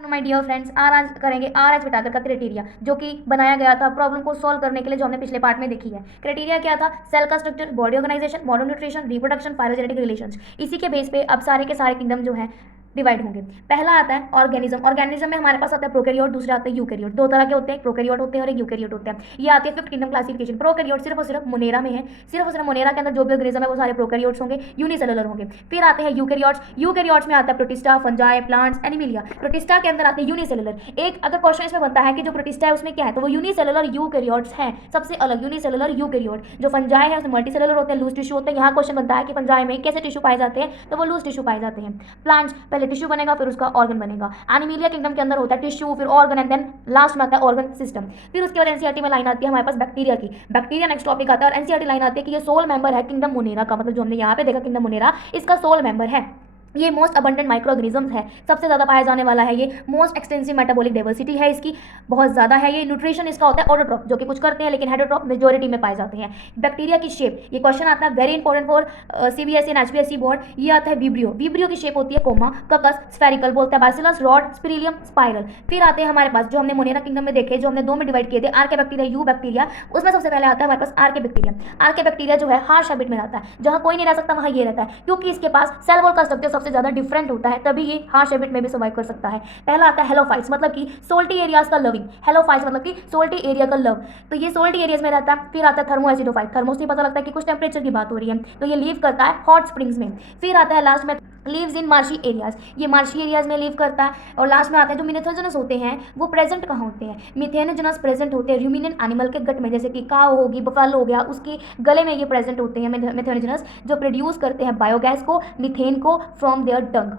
My dear friends, आज करेंगे R H का क्राइटेरिया जो कि बनाया गया था प्रॉब्लम को सॉल्व करने के लिए, जो हमने पिछले पार्ट में देखी है। क्राइटेरिया क्या था? सेल का structure, body organisation, modern nutrition, reproduction, phylogenetic relations. इसी के बेस पे अब सारे के सारे किंगडम जो है डिवाइड होंगे। पहला आता है ऑर्गेनिज्म। ऑर्गेनिज्म में हमारे पास आता है प्रोकैरियोट, दूसरा आता है यूकैरियोट। दो तरह के होते हैं, एक प्रोकैरियोट होते हैं और एक यूकैरियोट होते हैं। ये आती है फिफ्थ किंगडम क्लासिफिकेशन। प्रोकैरियोट सिर्फ और सिर्फ मोनेरा में है। सिर्फ और सिर्फ मोनेरा के अंदर जो भी ऑर्गेनिज्म है वो सारे प्रोकैरियोट्स होंगे, यूनिसेलुलर होंगे। फिर आते हैं यूकैरियोट्स। यूकैरियोट्स में आता है protista, fungi, plants, Animalia. Protista के अंदर आते हैं यूनिसेलुलर। एक अगर क्वेश्चन इसमें बनता है कि जो प्रोटिस्टा है उसमें क्या है, तो वो यूनिसेलुलर यूकैरियोट्स हैं, सबसे अलग यूनिसेलुलर यूकैरियोट। जो फंजाई है उसमें मल्टीसेलुलर होते हैं, लूज टिश्यू होते हैं। यहाँ क्वेश्चन बनता है कि फंजाई में कैसे टिश्यू पाए जाते हैं, तो वो लूज टिश्यू पाए जाते हैं। प्लांट्स पहले टिश्यू बनेगा फिर उसका ऑर्गन बनेगा। एनिमिलिया किंगडम के अंदर होता है टिश्यू, फिर ऑर्गन एंड देन लास्ट में आता है ऑर्गन सिस्टम। फिर उसके बाद एनसीईआरटी में लाइन आती है हमारे पास बैक्टीरिया की। बैक्टीरिया नेक्स्ट टॉपिक आता है और एनसीईआरटी लाइन आती है कि ये सोल मेंबर है किंगडम मोनेरा का, मतलब जो हमने यहाँ पे देखा किंगडम मोनेरा इसका सोल मेंबर है। ये मोस्ट अबंडेंट माइक्रो ऑर्गेनिज्म है, सबसे ज़्यादा पाया जाने वाला है। ये मोस्ट एक्सटेंसिव मेटाबॉलिक डाइवर्सिटी है इसकी, बहुत ज़्यादा है। ये न्यूट्रिशन इसका होता है ऑटोट्रॉप, जो कि कुछ करते हैं लेकिन हेटरोट्रॉप मेजोरिटी में पाए जाते हैं। बैक्टीरिया की शेप, ये क्वेश्चन आता है very important for CBSE and HPSC board. ये आता है विब्रियो। विब्रियो की शेप होती है कोमा, ककस, स्फेरिकल बोलते हैं, बैसिलस, रॉड, स्पिरिलियम, स्पाइरल। फिर आते हैं हमारे पास जो हमने मोनेरा किंगडम में देखे, जो हमने दो में डिवाइड किए थे, आर के बैक्टीरिया, यू बैक्टीरिया। उसमें सबसे पहले आता है हमारे पास आर के बैक्टीरिया। आर के बैक्टीरिया जो है हार्श हैबिट में रहता है, जहाँ कोई नहीं रह सकता वहाँ ये रहता है, क्योंकि इसके पास सेल वॉल का स्ट्रक्चर सबसे ज़्यादा डिफरेंट है, तभी ये हार्श हैबिट में भी सर्वाइव कर सकता है। पहला आता है हेलोफाइट्स, मतलब कि सोल्टी एरियाज का लविंग। हेलोफाइट्स मतलब कि सोल्टी एरिया का लव, तो ये सोल्टी एरियाज में रहता है। फिर आता है थर्मो एसिडोफाइट। थर्मो से पता लगता है कि कुछ टेम्परेचर की बात हो रही है, तो ये लीव करता है हॉट स्प्रिंग्स में। फिर आता है लास्ट में लीव्स इन मार्शी एरियाज, ये मार्शी एरियाज में लीव करता है। और लास्ट में आते हैं जो मिथेनोजेनस होते हैं, वो प्रेजेंट कहाँ होते हैं? मिथेनोजेनस प्रेजेंट होते हैं रूमिनेंट एनिमल के गट में, जैसे कि काव होगी, बफेलो हो गया, उसके गले में ये प्रेजेंट होते हैं मिथेनोजेनस, जो प्रोड्यूस करते हैं बायोगैस को, मीथेन को फ्रॉम देयर डंग।